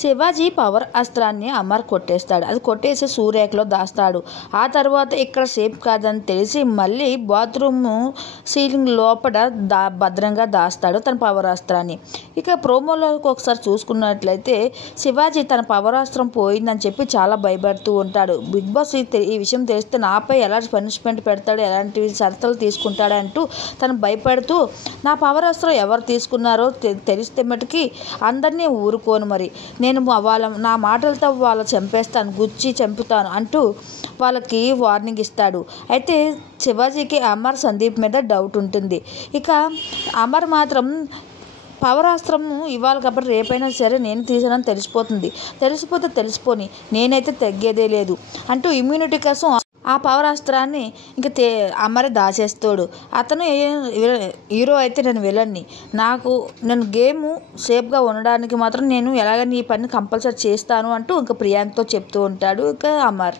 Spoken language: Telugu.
శివాజీ పవర్ అస్త్రాన్ని అమర్ కొట్టేస్తాడు. అది కొట్టేసి సూర్యరేఖలో దాస్తాడు. ఆ తర్వాత ఇక్కడ సేఫ్ కాదని తెలిసి మళ్ళీ బాత్రూమ్ సీలింగ్ లోపల భద్రంగా దాస్తాడు తన పవర్ అస్త్రాన్ని. ఇక ప్రోమోలోకి ఒకసారి చూసుకున్నట్లయితే శివాజీ తన పవర్ అస్త్రం పోయిందని చెప్పి చాలా భయపడుతూ ఉంటాడు. బిగ్ బాస్ ఈ విషయం తెలిస్తే నాపై ఎలాంటి పనిష్మెంట్ పెడతాడు, ఎలాంటి షరతులు తీసుకుంటాడు అంటూ తను భయపడుతూ నా పవర్ అస్త్రం ఎవరు తీసుకున్నారో తెలిస్తే మటుకి అందరినీ ఊరుకోను, మరి నేను నా మాటలతో వాళ్ళ చంపేస్తాను, గుచ్చి చంపుతాను అంటూ వాళ్ళకి వార్నింగ్ ఇస్తాడు. అయితే శివాజీకి అమర్, సందీప్ మీద డౌట్ ఉంటుంది. ఇక అమర్ మాత్రం పవర్ అస్త్రం ఇవ్వాలి కాబట్టి రేపైనా సరే నేను తీసానని తెలిసిపోతే తెలిసిపోని, నేనైతే తగ్గేదే లేదు అంటూ ఇమ్యూనిటీ కోసం ఆ పవర్ అస్త్రాన్ని ఇంక అమరే దాచేస్తాడు. అతను హీరో అయితే నేను విలన్ని, నేను గేము సేఫ్గా ఉండడానికి మాత్రం నేను ఎలాగని ఈ పని కంపల్సరీ చేస్తాను అంటూ ఇంకా ప్రియాంకతో చెప్తూ ఉంటాడు ఇక అమర్.